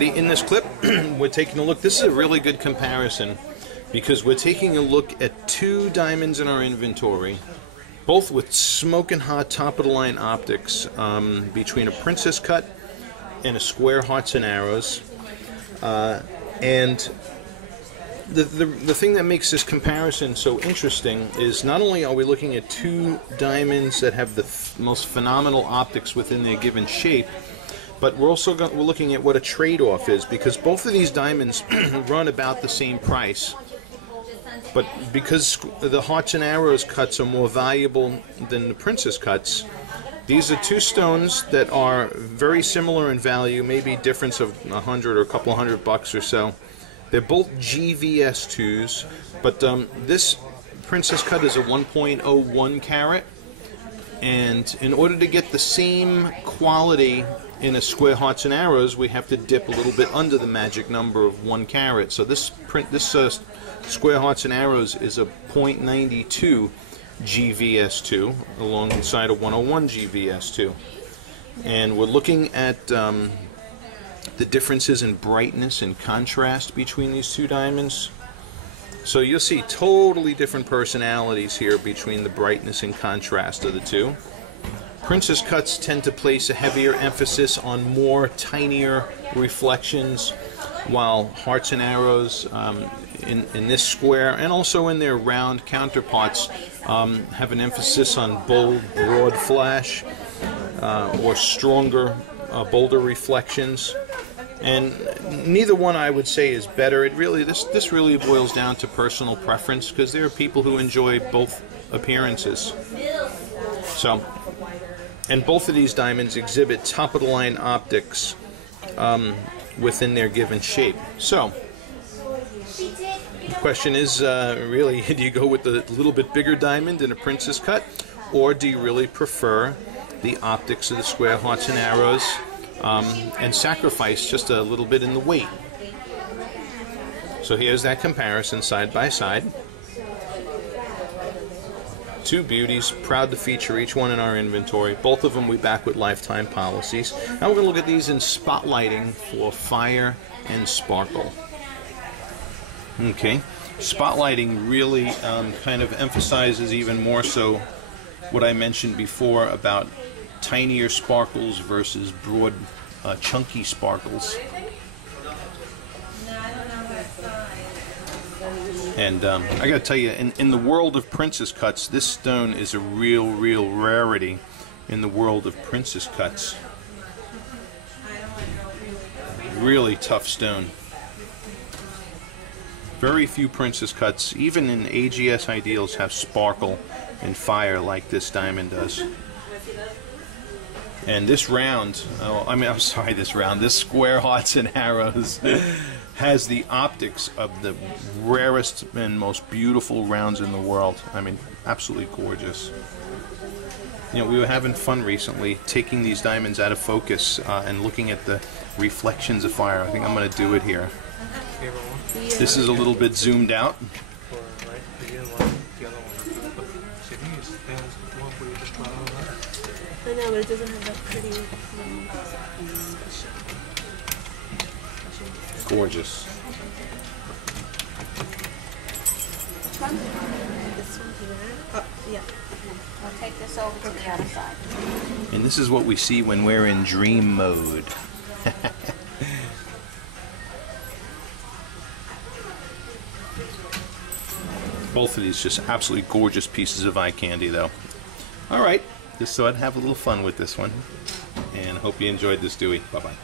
Alrighty, in this clip, we're taking a look. This is a really good comparison because we're taking a look at two diamonds in our inventory, both with smoking hot top-of-the-line optics, between a princess cut and a square hearts and arrows. And the thing that makes this comparison so interesting is not only are we looking at two diamonds that have the most phenomenal optics within their given shape, but we're looking at what a trade-off is, because both of these diamonds run about the same price. But because the hearts and arrows cuts are more valuable than the princess cuts, these are two stones that are very similar in value, maybe difference of $100 or a couple $100 or so. They're both GVS2s, but this princess cut is a 1.01 carat, and in order to get the same quality in a square hearts and arrows, we have to dip a little bit under the magic number of 1 carat. So this square hearts and arrows is a 0.92 GVS2 alongside a 101 GVS2, and we're looking at the differences in brightness and contrast between these two diamonds. So you'll see totally different personalities here between the brightness and contrast of the two. Princess cuts tend to place a heavier emphasis on more tinier reflections, while hearts and arrows in this square and also in their round counterparts have an emphasis on bold, broad flash or stronger, bolder reflections. And neither one, I would say, is better. This really boils down to personal preference, because there are people who enjoy both appearances. So, and both of these diamonds exhibit top-of-the-line optics within their given shape. So, the question is, really, do you go with the little bit bigger diamond in a princess cut, or do you really prefer the optics of the square hearts and arrows and sacrifice just a little bit in the weight? So here's that comparison side by side. Two beauties, proud to feature each one in our inventory. Both of them we back with lifetime policies. Now we're going to look at these in spotlighting for fire and sparkle. Okay, spotlighting really kind of emphasizes even more so what I mentioned before about tinier sparkles versus broad, chunky sparkles. And I gotta tell you, in the world of princess cuts, this stone is a real rarity in the world of princess cuts. Really tough stone. Very few princess cuts, even in AGS ideals, have sparkle and fire like this diamond does. And this round, this square hearts and arrows has the optics of the rarest and most beautiful rounds in the world. I mean, absolutely gorgeous. You know, we were having fun recently taking these diamonds out of focus and looking at the reflections of fire. I think I'm going to do it here. This is a little bit zoomed out. I know, but it doesn't have that pretty. Gorgeous. Which one? This one here. Oh, yeah. I'll take this over to the other side. And this is what we see when we're in dream mode. Both of these just absolutely gorgeous pieces of eye candy, though. All right, just thought I'd have a little fun with this one, and hope you enjoyed this, Dewey. Bye-bye.